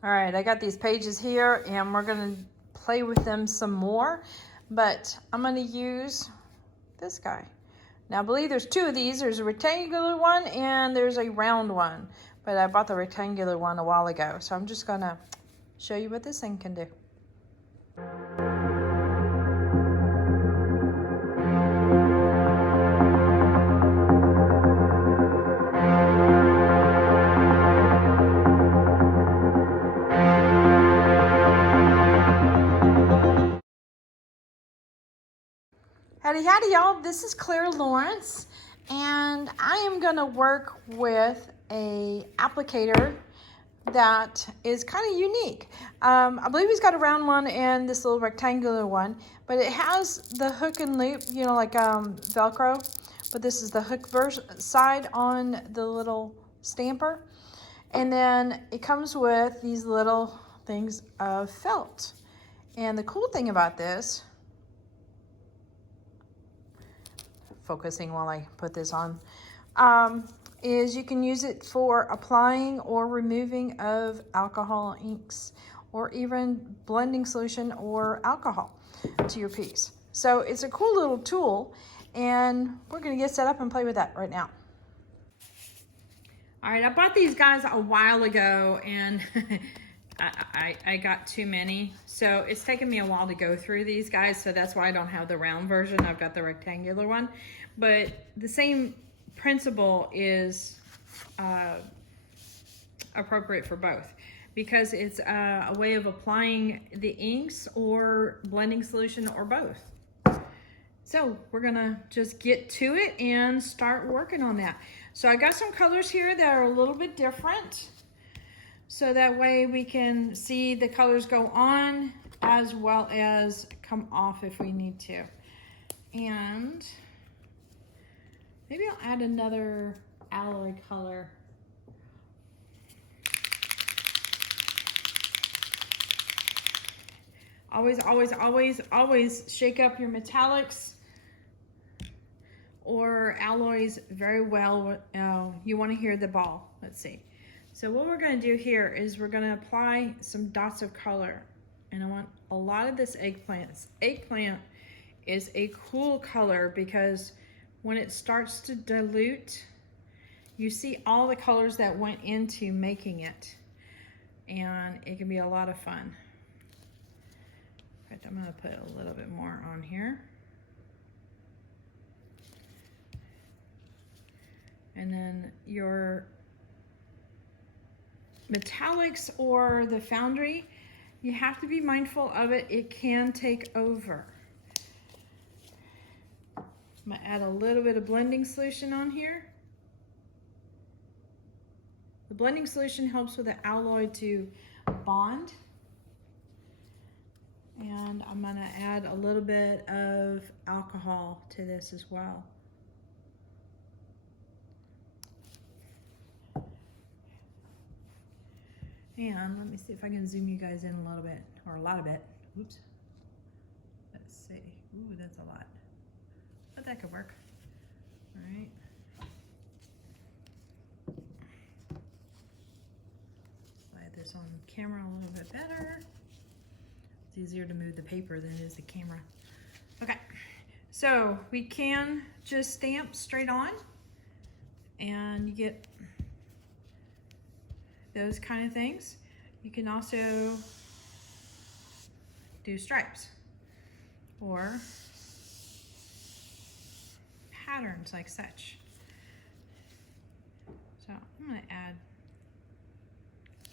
All right, I got these pages here and we're gonna play with them some more, but I'm gonna use this guy. Now I believe there's two of these. There's a rectangular one and there's a round one, but I bought the rectangular one a while ago. So I'm just gonna show you what this thing can do. Howdy, howdy, y'all. This is Clara Lawrence, and I am going to work with a applicator that is kind of unique. I believe he's got a round one and this little rectangular one, but it has the hook and loop, you know, like Velcro, but this is the hook side on the little stamper. And then it comes with these little things of felt. And the cool thing about this, focusing while I put this on, is you can use it for applying or removing of alcohol inks or even blending solution or alcohol to your piece. So it's a cool little tool, and we're gonna get set up and play with that right now. All right, I bought these guys a while ago and I got too many. So it's taken me a while to go through these guys. So that's why I don't have the round version. I've got the rectangular one. But the same principle is appropriate for both, because it's a way of applying the inks or blending solution or both. So we're gonna just get to it and start working on that. So I got some colors here that are a little bit different, so that way we can see the colors go on as well as come off if we need to. And maybe I'll add another alloy color. Always, always, always, always shake up your metallics or alloys very well. You want to hear the ball. Let's see. So what we're going to do here is we're going to apply some dots of color. And I want a lot of this eggplant. Eggplant is a cool color because when it starts to dilute, you see all the colors that went into making it. And it can be a lot of fun. In fact, I'm going to put a little bit more on here. And then your metallics or the foundry, you have to be mindful of it. It can take over. I'm gonna add a little bit of blending solution on here. The blending solution helps with the alloy to bond. And I'm gonna add a little bit of alcohol to this as well. And let me see if I can zoom you guys in a little bit, or a lot of it. Oops. Let's see. Ooh, that's a lot. But that could work. All right. Slide this on camera a little bit better. It's easier to move the paper than it is the camera. Okay. So we can just stamp straight on, and you get those kind of things. You can also do stripes or patterns like such. So I'm going to add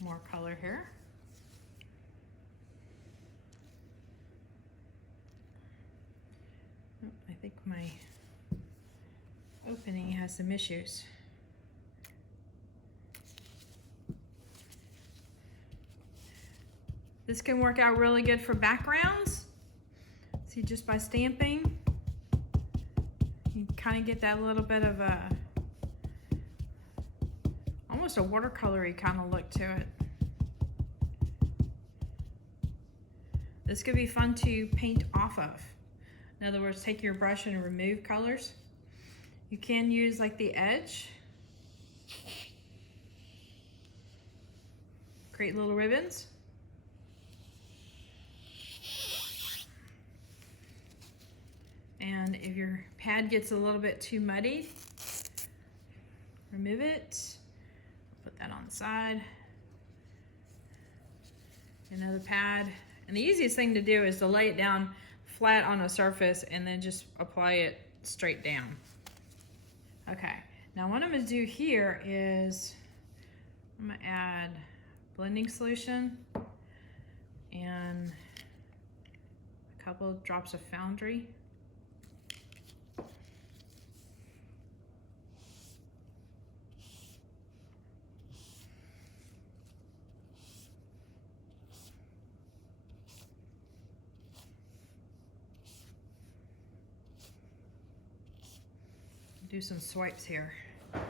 more color here. Oh, I think my opening has some issues. This can work out really good for backgrounds. See, just by stamping, you kind of get that little bit of a, almost a watercolory kind of look to it. This could be fun to paint off of. In other words, take your brush and remove colors. You can use like the edge. create little ribbons. And if your pad gets a little bit too muddy, remove it. Put that on the side. Another pad. And the easiest thing to do is to lay it down flat on a surface and then just apply it straight down. Okay, now what I'm gonna do here is I'm gonna add blending solution and a couple of drops of Foundry. Do some swipes here. All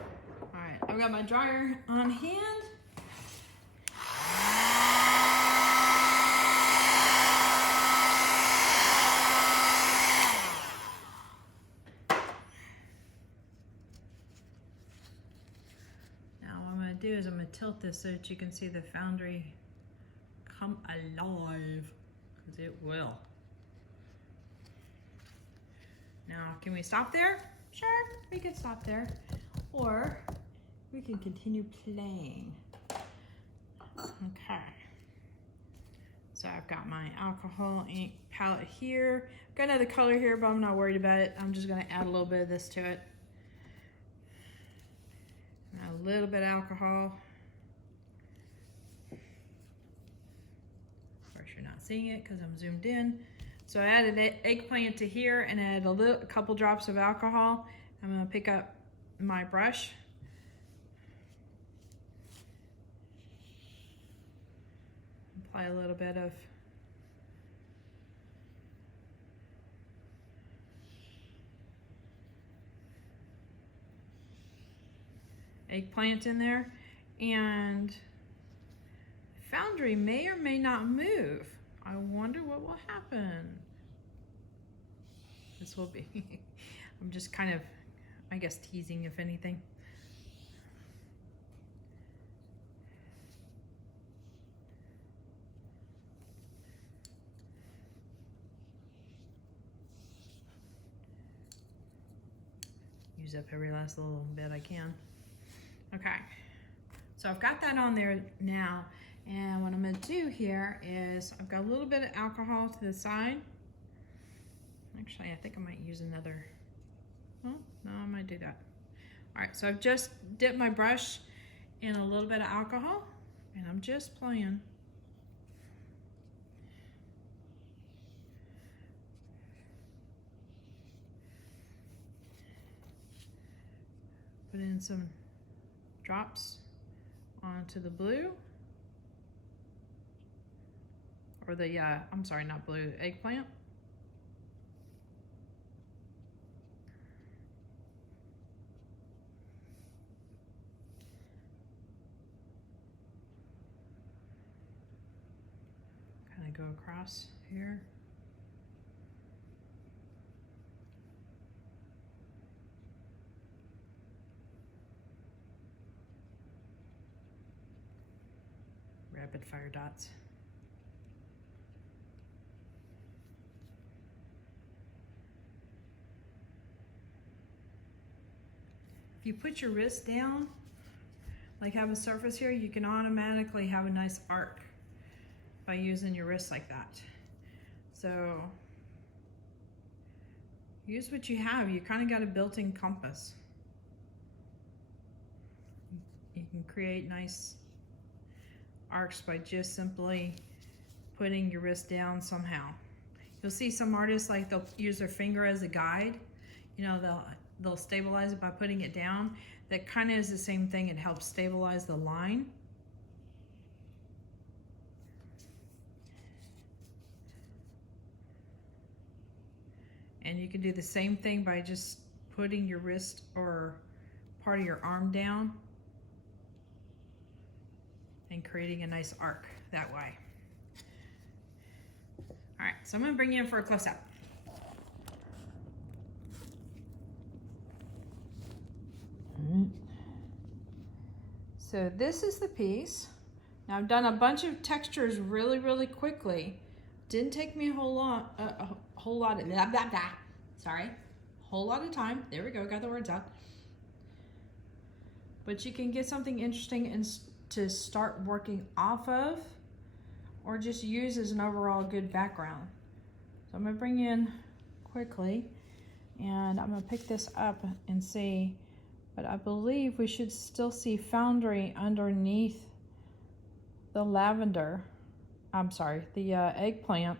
right, I've got my dryer on hand. Now what I'm gonna do is I'm gonna tilt this so that you can see the Foundry come alive, because it will. Now, can we stop there? Sure, we can stop there, or we can continue playing. Okay, so I've got my alcohol ink palette here. I've got another color here, but I'm not worried about it. I'm just gonna add a little bit of this to it. And a little bit of alcohol. Of course, you're not seeing it because I'm zoomed in. So I added eggplant to here and add a couple drops of alcohol. I'm gonna pick up my brush. Apply a little bit of eggplant in there, and Foundry may or may not move. I wonder what will happen. This will be, I'm just kind of, I guess, teasing if anything. Use up every last little bit I can. Okay, so I've got that on there now. And what I'm gonna do here is I've got a little bit of alcohol to the side. Actually, I think I might use another. Oh, no, I might do that. All right, so I've just dipped my brush in a little bit of alcohol and I'm just playing. Put in some drops onto the blue. Or the, I'm sorry, not blue, eggplant. Kind of go across here. Rapid fire dots. If you put your wrist down, like have a surface here, you can automatically have a nice arc by using your wrist like that. So use what you have. You kind of got a built-in compass. You can create nice arcs by just simply putting your wrist down somehow. You'll see some artists, like, they'll use their finger as a guide. You know, they'll stabilize it by putting it down. That kind of is the same thing. It helps stabilize the line. And you can do the same thing by just putting your wrist or part of your arm down and creating a nice arc that way. All right, so I'm gonna bring you in for a close-up. So this is the piece Now I've done a bunch of textures really, really quickly. Didn't take me a whole lot of blah, blah, blah. Sorry, whole lot of time. There we go, got the words out. But you can get something interesting and to start working off of, or just use as an overall good background. So I'm gonna bring in quickly, and I'm gonna pick this up and see, but I believe we should still see Foundry underneath the lavender, I'm sorry, the eggplant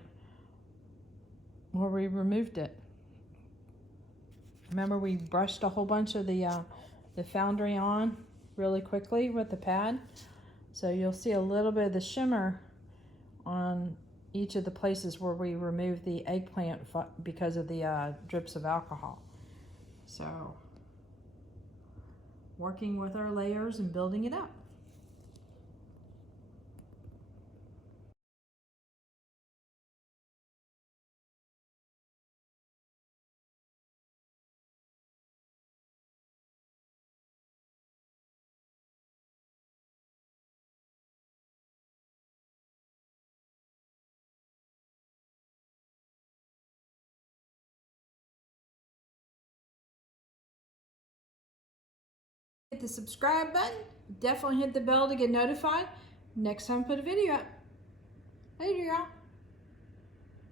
where we removed it. Remember we brushed a whole bunch of the Foundry on really quickly with the pad? So you'll see a little bit of the shimmer on each of the places where we removed the eggplant because of the drips of alcohol. So working with our layers and building it up. Hit the subscribe button, definitely hit the bell to get notified next time I put a video up. Later, y'all.